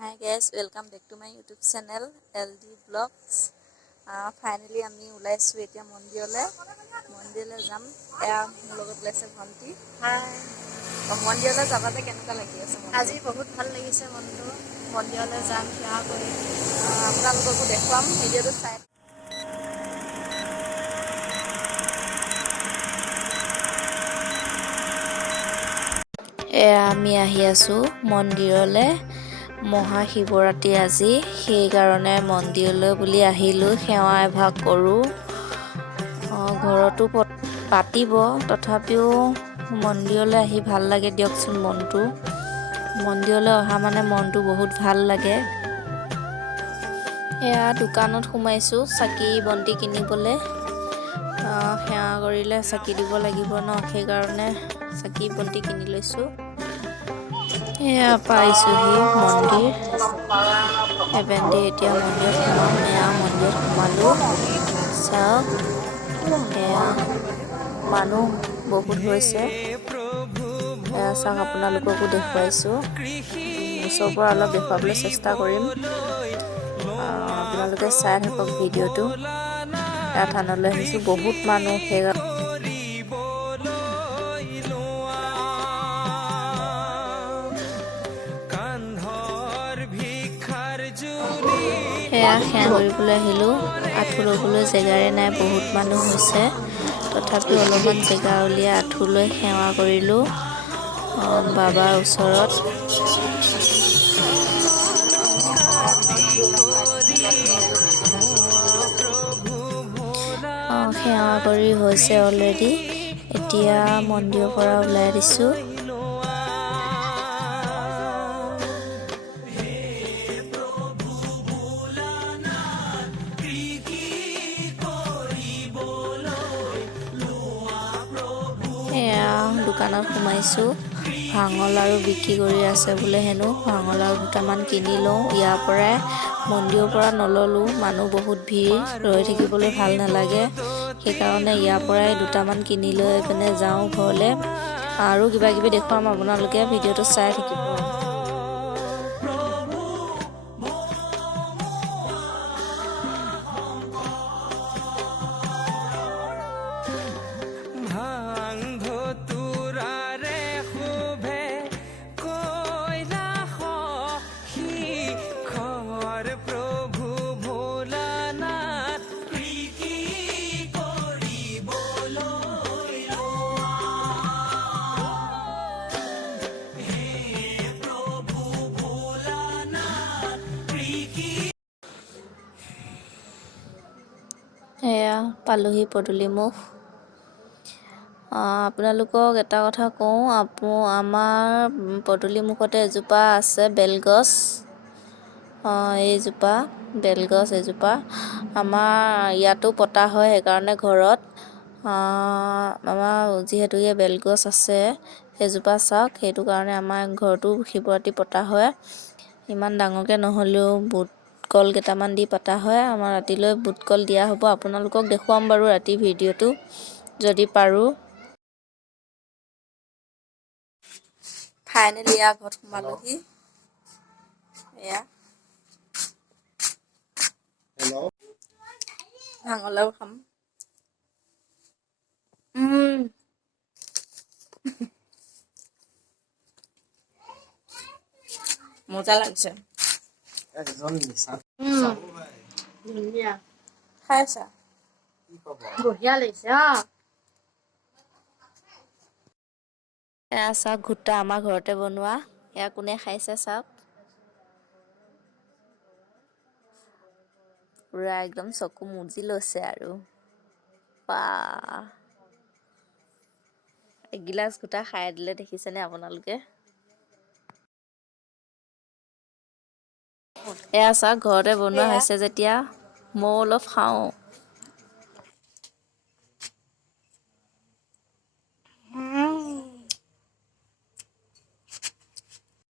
Hi guys, welcome back to my YouTube channel LD Vlogs. Finally আমি ওলাইছো এতিয়া মন্দিৰলৈ যাম। এয়া মোৰ লগত ওলাইছে ভণ্টি। হাই, মন্দিৰলৈ যাবতে কেনেকুৱা লাগি আছে? আজি বহুত ভাল লাগিছে মনটো। মন্দিৰলৈ যাম, সেৱা কৰিম। আপোনালোককো দেখুৱাম, ভিডিঅ'টো চাই। এয়া আমি আহি আছো মন্দিৰলৈ। মহাশিৱৰাত্ৰি আজি, সেইকাৰণে মন্দিৰলৈ বুলি আহিলোঁ, সেৱা এভাগ কৰোঁ। ঘৰতো পাতিব, তথাপিও মন্দিৰলৈ আহি ভাল লাগে দিয়কচোন মনটো। মন্দিৰলৈ অহা মানে মনটো বহুত ভাল লাগে। এয়া দোকানত সোমাইছোঁ চাকি বন্তি কিনিবলৈ। সেৱা কৰিলে চাকি দিব লাগিব ন, সেইকাৰণে চাকি বন্তি কিনি লৈছোঁ। এয়া পাইছোহি মন্দিৰ। এবেন্দি এতিয়া মন্দিৰত সোমাম। এয়া মন্দিৰত সোমালোঁ। চাওক, এয়া মানুহ বহুত হৈছে। এয়া চাওক, আপোনালোককো দেখুৱাইছোঁ। ওচৰৰ পৰা অলপ দেখুৱাবলৈ চেষ্টা কৰিম। আপোনালোকে চাই থাকক ভিডিঅ'টো। এয়া থানলৈ আহিছোঁ, বহুত মানুহ সেইকাৰণে। সেয়া কৰিবলৈ আহিলোঁ। আঁঠু ল'বলৈ জেগাৰে নাই, বহুত মানুহ হৈছে। তথাপিও অলপমান জেগা উলিয়াই আঁঠু লৈ সেৱা কৰিলোঁ বাবাৰ ওচৰত। সেৱা কৰি হৈছে অলৰেডি। এতিয়া মন্দিৰৰ পৰা ওলাই দিছোঁ। এয়া দোকানত সোমাইছোঁ। ভাঙল আৰু বিক্ৰী কৰি আছে বোলে হেনো। ভাঙল আৰু দুটামান কিনি লওঁ ইয়াৰ পৰাই। মন্দিৰৰ পৰা নল'লোঁ, মানুহ বহুত ভিৰ, ৰৈ থাকিবলৈ ভাল নালাগে। সেইকাৰণে ইয়াৰ পৰাই দুটামান কিনি লৈ পিনে যাওঁ ঘৰলৈ। আৰু কিবা কিবি দেখুৱাম, আপোনালোকে ভিডিঅ'টো চাই থাকিব। এয়া পালোহি পদূলিমুখ। আপোনালোকক এটা কথা কওঁ, আমাৰ পদূলিমুখতে এজোপা আছে বেলগছ। এইজোপা বেলগছ এজোপা আমাৰ ইয়াতো পতা হয়। সেইকাৰণে ঘৰত আমাৰ যিহেতুকে বেলগছ আছে সেইজোপা, চাওক, সেইটো কাৰণে আমাৰ ঘৰতো শিৱৰাত্ৰি পতা হয়। ইমান ডাঙৰকৈ নহ'লেও বুট কল কেইটামান দি পতা হয়। আমাৰ ৰাতিলৈ বুট কল দিয়া হ'ব। আপোনালোকক দেখুৱাম বাৰু ৰাতি ভিডিঅ'টো যদি পাৰোঁ। ফাইনেলি এয়া ঘৰত সোমালোহি। এয়া ভাঙলাও খাম। মজা লাগিছে। ধুনীয়া, খাই আছা? বঢ়িয়া লাগিছে। এয়া চাওক, ঘোটা আমাৰ ঘৰতে বনোৱা। এয়া কোনে খাইছে চাওক। পুৰা একদম চকু মুজি লৈছে আৰু বাহ, এগিলাচ ঘোটা খাই দিলে, দেখিছেনে আপোনালোকে? এয়া চাওক, ঘৰতে বনোৱা হৈছে যেতিয়া ময়ো অলপ খাওঁ।